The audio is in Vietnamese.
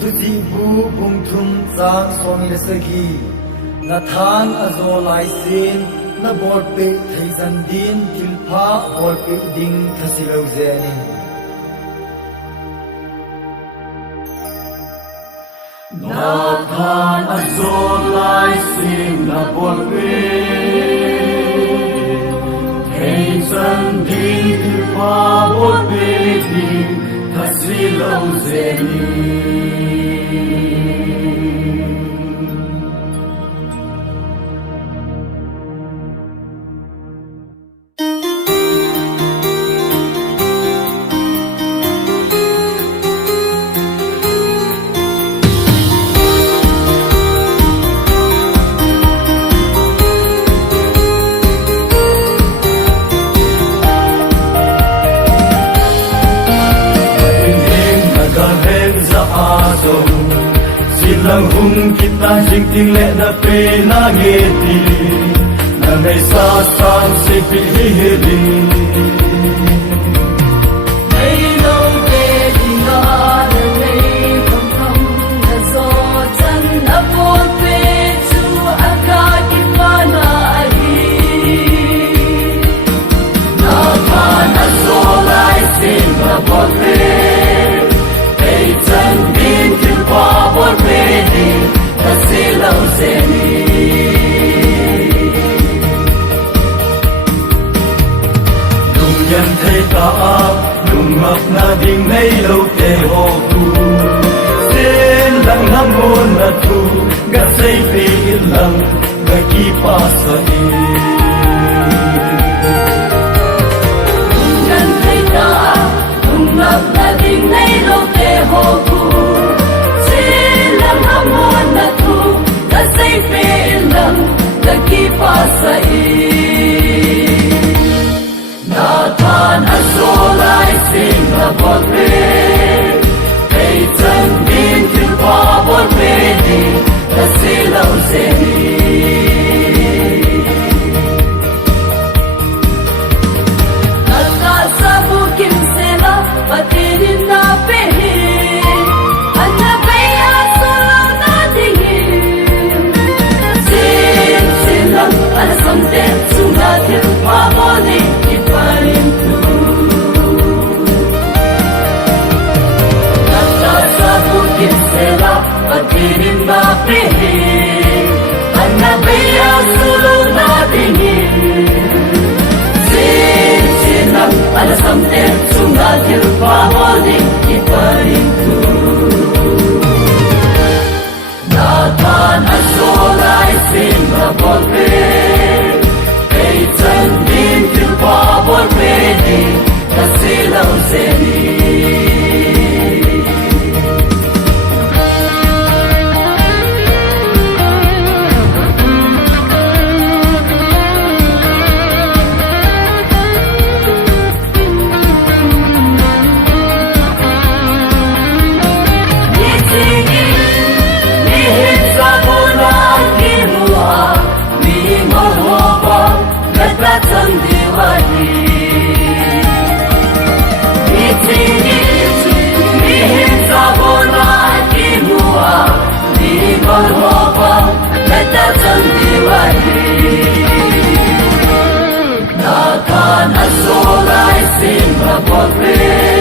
Thuti bu bung thum chang somi le sagi na than azo lai sin na bol pe thei zan din til pha bol pe ding thasilo zenin na than azo lai sin na bol pe thei zan din til pha bol pe ding thasilo zenin silang hung kita jing ting le na pe na nge ti na mai sa sang se pi hi ri nay lo pe ding na de nei thom thom na zo chan na po pe chu aka ki pa na hi na pa na zo lai sin na po pe ei chan bin ki pa po pe di ta se lo se ni lung yan thei ta lung ngập na ding nei lo te ho ku sen lang nam mon na tu ga sei pe lang ga ki pa sa ni yan thai ta lung ngập na ding nei lo te ho ku se lam ha mon na tu ga sei pe lang ga ki pa sa na than azo lai sin na bol pe ei chan din til pa bol pe di ta se lo se ni Naka sabu kim se la patirin na pe anna baya solo na dingi sin lang ala samte sunga til pa boli ki parin tu Naka sabu kim se la patirin na pe anna baya solo na dingi sin lang ala samte sunga til pa boli ki parin tu na than azo lai sin na bol pe ei chan din til pa bol pe di ta se lo se ni na than azo lai sin na bol pe